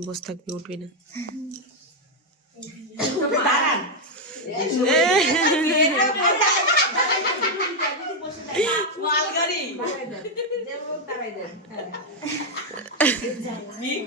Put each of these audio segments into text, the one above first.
বসে থাকবি উঠবি না।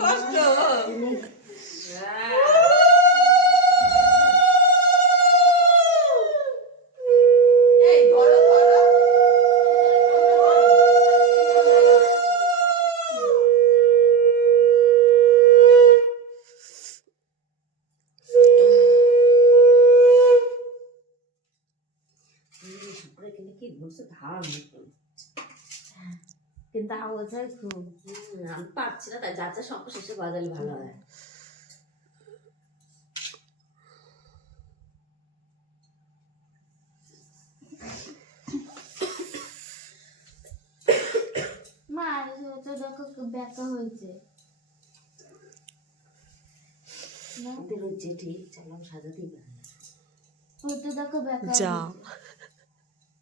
কষ্ট। উপরে কিন্তু কি বসে ধার মতো কিন্তু আওয়াজ হয় খুব হুম, আমি পারছি না তাই যাচ্ছে সব শেষে বাজালে ভালো মা তো দেখো ব্যাকা হয়েছে ওই জেঠি চালাম সাজাতেই পারে ওই তো দেখো ব্যাকা যা।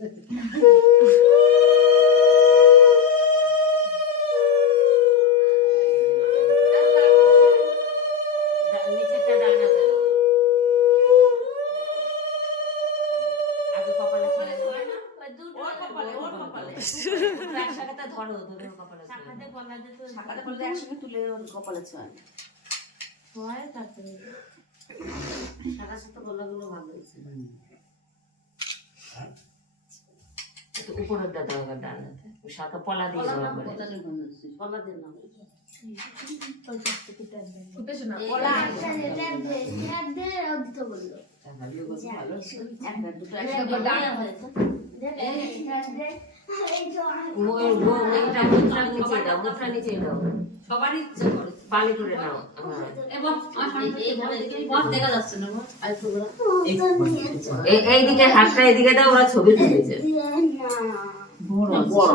ধরো ধরে ওর কপালে শাখাতে একসঙ্গে তুলে ওর কপালে ছোঁয় হয় তারপরে শাখার সাথে গোলাগুলো ভালো হয়েছে। উপরের দাদা ডানাতে ওই শাখা পলা দিয়ে পলা দিয়ে এইদিকে হাতটা এদিকে দাও, ওরা ছবি তুলেছে। বড় বড়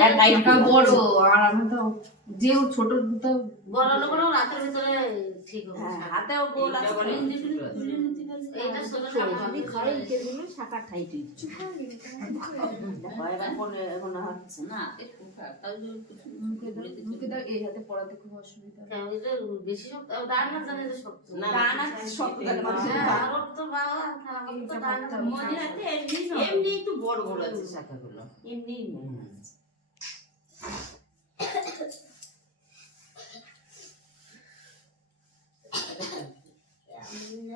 আর লাইটটা বড় আর আমি তো যে ছোট তো বড় লোক ভিতরে ঠিক হবে। হাতেও গোল আছে এখন হচ্ছে না। মুখে দাও এই হাতে পড়াতে খুব অসুবিধা। এটা বেশি শক্ত দাঁড়ানো জানে যে শক্ত। শক্ত হ্যাঁ, তো বাবা মনে রাখতে এমনি এমনি একটু বড় বড় আছে শাখাগুলো। এমনি এটা হাতেরটা টাকা তুমি ওইটাই তো না এটা এটাই জানা এইটা শাখা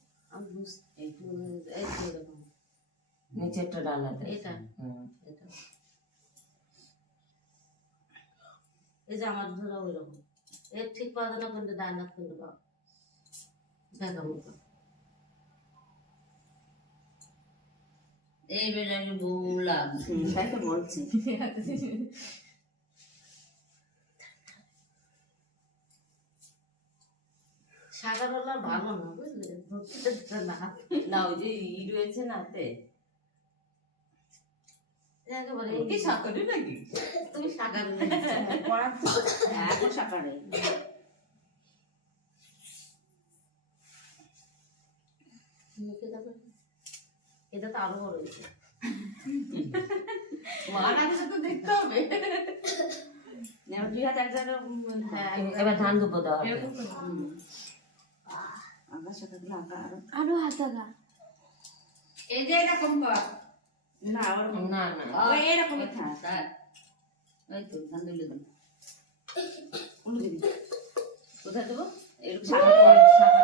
আমি বুঝ একটু এই তো এরকম। নিচেরটা ডানাতে এটা এটা। এই যে আমার ধরা ওই রকম এর ঠিক পাওয়া না কিন্তু ডানা কিন্তু পাও দেখা মুখা আমি বললাম তাই তো বলছি। সাগারওয়ালা ভালো না বুঝলে? না। না ওই যে ই রয়েছে না হাতে একেবারে কি সাকারে নাকি? তুমি সাগার এখন সাকারে মুখে দেখো এটা তো আরও বড় হয়েছে। তো দেখতে হবে। এবার হ্যাঁ এবার ধান দুপো দেওয়া আঁকা শাখাগুলো আঁকা আরও আরও হাত আঁকা এই যে এরকম কর। না ওরকম না। না ওই এরকম থাক। স্যার। ওই তো ধান দিলে দেন। কোন দিবি কোথায় দেবো? এরকম শাখা শাখা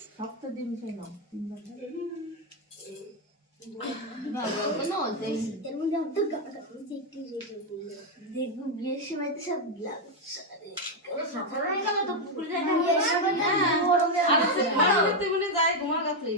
শক্ত দিয়ে মিশাই নাও তিনবার দেখব বিয়ের সময় তো সব যায় তোমার কাছে